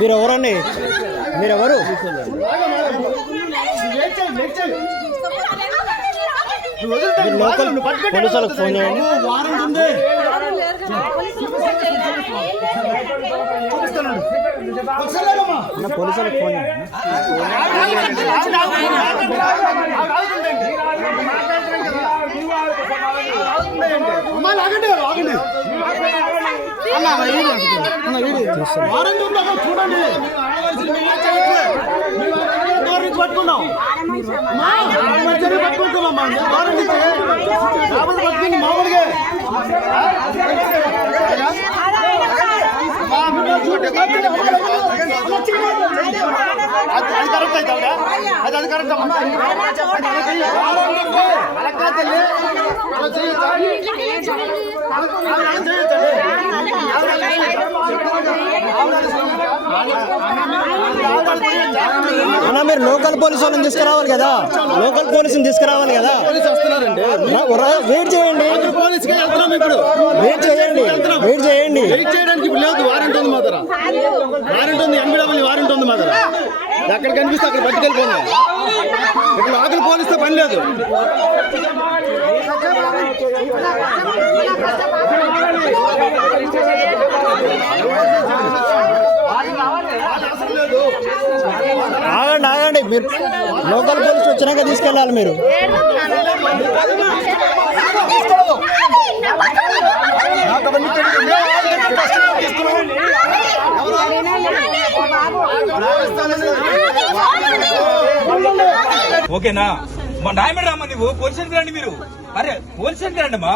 మీరు ఎవరండి? మీరెవరు? లోకల్ పోలీసులకు ఫోన్ చేయండి. పోలీసులకు ఫోన్ చేయండి. చూడండి పట్టుకున్నాం మామూలుగా అది కరెక్ట్ అవుతా అది కరెక్ట్ అన్నా మీరు లోకల్ పోలీసు వాళ్ళని తీసుకురావాలి కదా, లోకల్ పోలీసుని తీసుకురావాలి కదా. వెయిట్ చేయండి, వెయిట్ చేయండి, వెయిట్ చేయండి. వెయిట్ చేయడానికి ఇప్పుడు లేదు. వారెంట్ ఉంది మా దగ్గర, వారెంట్ ఉంది, ఎంబీడబ్ల్యూ వారెంట్ ఉంది మా దగ్గర. ఎక్కడ కనిపిస్తే అక్కడ పట్టుకెళ్ళిపోయింది. ఇక్కడ లోకల్ పోలీసుతో పని లేదు. ఆగండి ఆగండి, మీరు లోకల్ పోలీసు వచ్చినాక తీసుకెళ్ళాలి. మీరు ఓకేనా? న్యాయమడి రామ్మా, నువ్వు పోలీస్ స్టేషన్కి రండి. మీరు అరే పోలీస్ స్టేషన్కి రండి అమ్మా.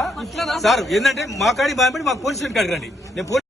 సార్ ఏంటంటే మా కాడికి భయపడి మాకు పోలీస్ స్టేషన్ కాడికి రండి. నేను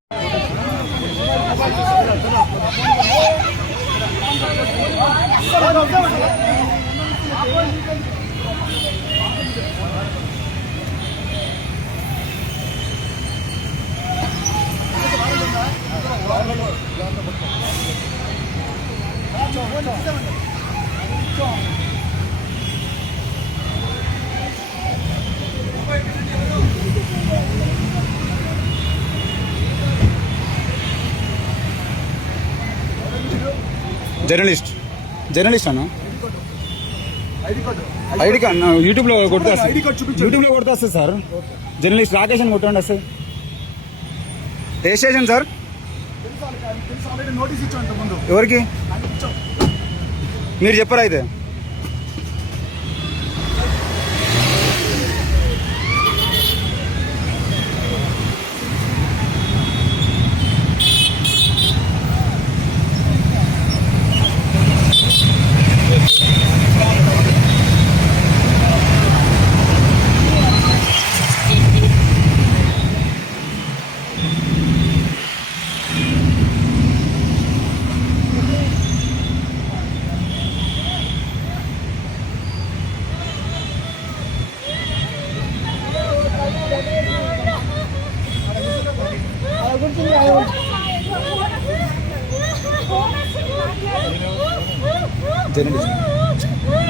జర్నలిస్ట్ అన్న. ఐడి కార్డ్ యూట్యూబ్లో కొడితే వస్తుంది సార్. జర్నలిస్ట్ రాకేష్ అని కొట్టండి వస్తుంది. ఏ స్టేషన్ సార్? ఎవరికి మీరు చెప్పారా అయితే?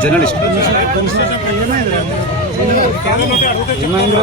జర్నలిస్ట్ ఏమైంది?